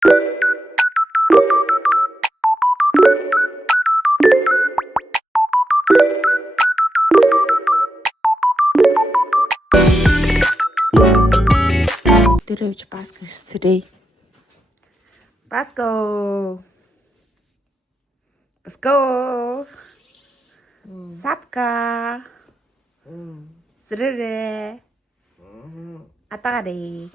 Дөрөвж баск сэрэй. Баско. Баско. Сапка. Сэрэрэ. Атагари.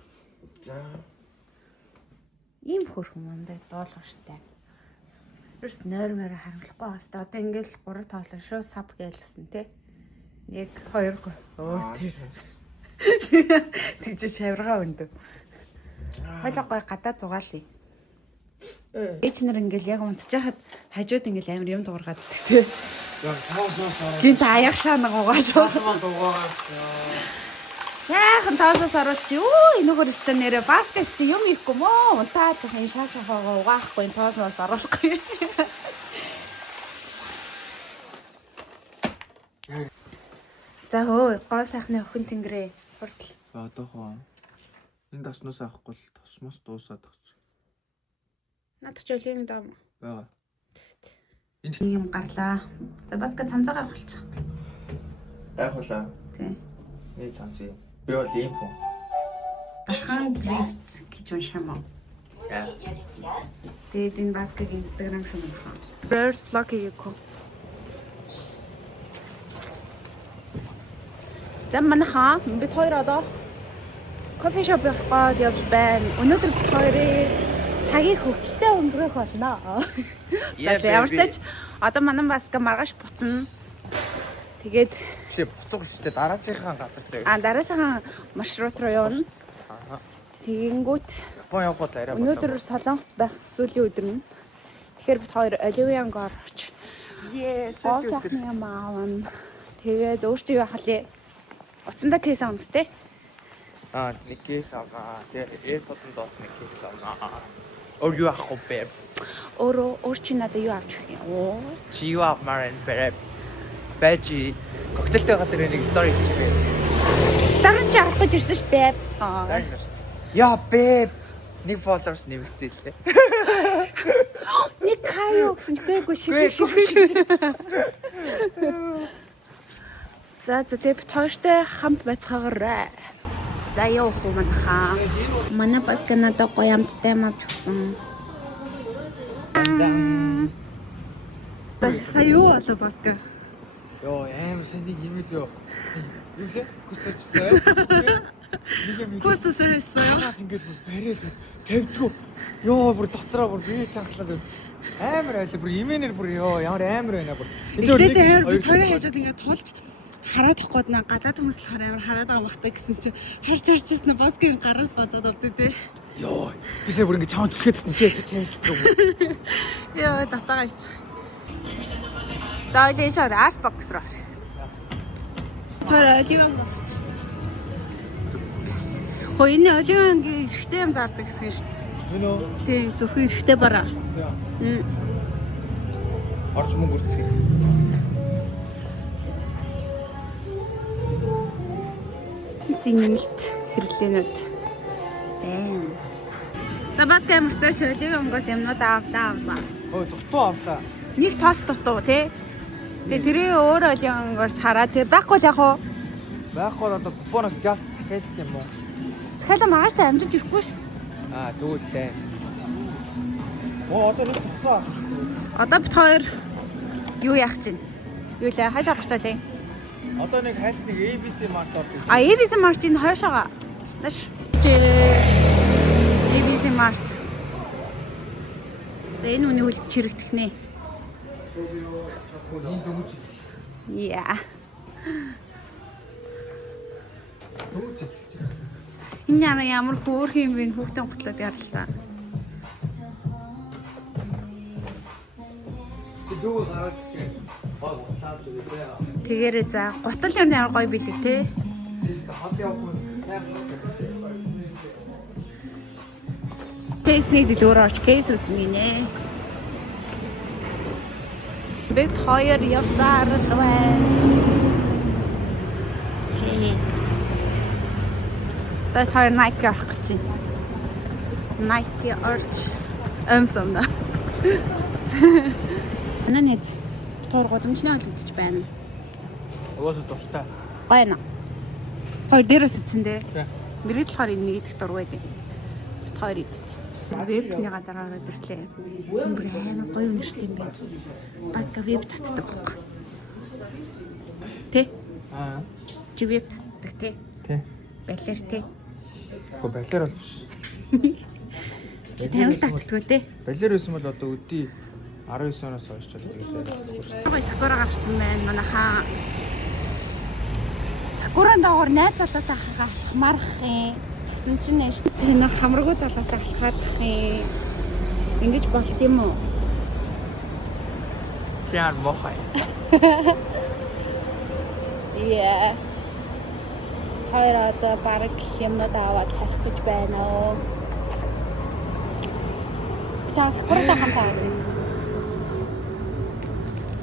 Ийм хөрхөн мандаа доолгоо штэ. Ерөөс нойрмоор харамлахгүй баста. Одоо ингээл 3 тоолоо шүү сап гэлсэн тий. 1 2 3. Оо тэр. Тэгж шавиргаа өндөө. Хойлогой гадаа зугаалъя. Ээч нар ингээл яг унтчихад хажууд ингээл амар юм дуургаад идэх тий. Яг таасаас ороод. Гинт аяг шаанаг угааж. Таасаа дугаагаа. Яахан таасаас ороод чи өө энэгээр өстө нэрэ баскест юм ихгүй мөө. Унтаад хэн шаашаахаа угаахгүй таасаас оруулахгүй. За хөө гоо сайхны охин тэнгэрээ хурдл. Одоохоо энэ таснаас авахгүй л тосмос дуусаад багч. Наад чи өлийн дам. Бага. Ийм гарлаа. За баска цамцаагаа авахулчих. Гайхуулаа. Тий. Нэг цамцыг. Би бол ийм хүн. Дахан дрифт гэж уншаамаа. Яа. Тэгээд энэ баскагийн Instagram шүү мөн. Bird vlog хийгээгүй. Зам манайхаа бид хоёр одоо кофе шоп явах явж байна. Өнөөдөр бид хоёрын цагийг хөвгөлтэй өнгөрөх болно. Ямар ч тач одоо манай баска маргааш буцна. Тэгээд чи буцах шүү дээ дараачихсан газар зэрэг. дараасаа маршрут руу явна. Тэгэнгүүт Япон явах арай болоо. өнөөдөр Солонгос байх сүүлийн өдөр нь. Тэгэхээр бид хоёр Оливианг орч. Гоо сайхны юм аавна. Тэгээд өөрчөө халъя. Уцанда кейс авна тэ. Нэг кейс аваа. Тэгээ AirPod-д доос нэг кейс аваа. Өөр юу авах вэ? Өөр чи надад юу авч өгөх юм? Чи юу авмаар энэ бэрэ. Бэжи коктейлтэй гадар нэг стори хийчихвээ. Старын чи авах гэж ирсэн ш бэб. Яа бэб. Нэг followers нэмэгцээ лээ. Нэг кайо гэсэн гээгүй шиг. За тэгээд бид хоёртой хамт байцгаагаарай. За яах вэ манайхаа? Манай баска надад гоё амттай юм авч өгсөн. Сая юу болоо баска? Йоо амар сайн нэг юм зөө. Юу шээ? Хүсэжсэн. Нэг юм. Хүсэжсэн. Хаас ингэж барайл тавьдгүү. Йоо бүр дотроо бүр би чангалаад амар айлаа бүр имэнэр бүр ёо ямар амар байна бүр. Тэгээд амар би тойроо хажууд ингээд тулж хараад тахгүй наа гадаад хүмүүс л амар хараад байгаа бахтай гэсэн чи харж ирсэн баскын гараас бодоод болдөө тий. Йоо бисээ бүр ингээд чамд түлхээд чи чайл. Яа татаа ич. Даалын шар арт бокс руу. Тэр оливанг. Хөө энэ оливангийн эрэхтэй юм зардаг гэсэн шүү дээ. Мөн үү? Тийм зөвхөн эрэхтэй бараа. Орж мөнгө үрцгий. Синэмэлт хэрэглээнүүд байна. Табат камертай ч оливангоос юмнууд авлаа. Ой дутуу авлаа. Нэг тос дутуу тий. Тэгээ тэрээ өөр оливангоор чараа тий байхгүй л яг уу. Байхгүй одоо купоноос газ захиалт юм уу? Захиалаа маргааштай амжиж ирэхгүй шүү дээ. Тэгүүлээ. Одоо нэг туцаа. Одоо бид хоёр юу яах чинь? Юу лээ хаашаа гарч талаа. Одоо нэг хайлт нэг ABC Mart ордог. ABC Mart-ийн хойшоогоо. Наш. ABC Mart. Энэ үний үлд чирэгдэх нэ. Энэ дөнгөж. Яа. Дөнгөж. Энэ ямар хөөх юм бэ? Хүүхдэн готлоод ярлаа. Дөнгөж гараад баг уцаад үзээ. Тэгээрээ за гутал юм ямар гоё билээ те. Хот явах юм. Тэсний дэлгүүр орч кейс үзнэ нэ. Бид хоёр явсаар л байна. Хей. Та хоёр Nike авах гэж байна. Nike орж өмсөмнө. Ананэт тоор годомчны ол идэж байна. Уусаа дуртай. Гойно. Хоёр дээрээс эцэндээ. Тий. Мэргэд болохоор энэ нэг идэх дургүй дээ. Хоёр идэж. Вебний газараар өдөрлөө. Бүр амар гоё үнэртэй юм байна. Бас веб татдаг байхгүй. Тэ? Аа. Чи веб татдаг тэ? Тий. Балер тэ? Хөө балер бол биш. Чи тамиг татдаггүй тэ? Балер байсан бол одоо өдий 19 оноос хойш ч тэгээд. Гой сакура гарсан байна. Манайхаа сакуран доогоор найз залуутай хамаарах юм. Тэгсэн чинь энэ хамрагуу залуутай алхаад юм. Ингэж болт юм уу? Яар мохай. Яа. Хоёр одоо бараг юмнууд аваад хайртаж байна уу? Чаа сакуртай хамтаа.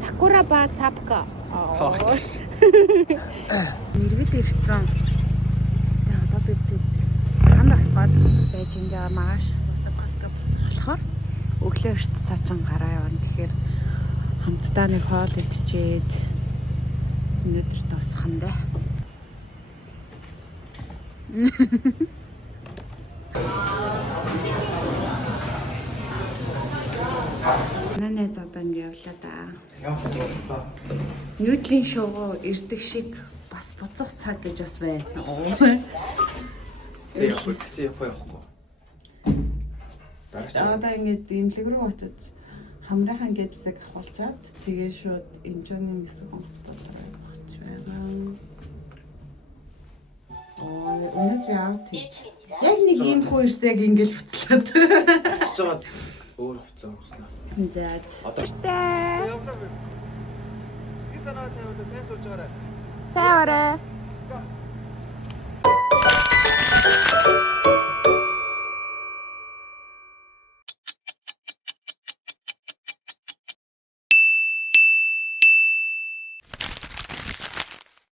Сакура ба сапка. Мэргэд ирсэн. Тэгээ одоо бид хамт аваад байж ингээ маш сапаска буцахлахаар өглөө эрт цаачин гараа явна. Тэгэхээр хамтдаа нэг хоол идчихэд өнөөдөр дуусхан даа. Нанэ одоо ингээ явлаа да. Нүүдлийн шоу ирдэг шиг бас буцах цаг гэж бас байна. Тий явахгүй. Одоо ингээд имлэг рүү очиж хамраахан гэдсэг авалчаад тэгээ шууд энжоны гэсэн хонгоц болоо явах байна. Өнөөдөр яавт. Яг нэг юм хөө ирсэг ингээл бутлаад. Чиж байгаа өөр хуцаа уснаа. За. Одоо Тэ. явлаа. Стиц санаа тавиулаа сайн сууж байгаарай. Сайн орой.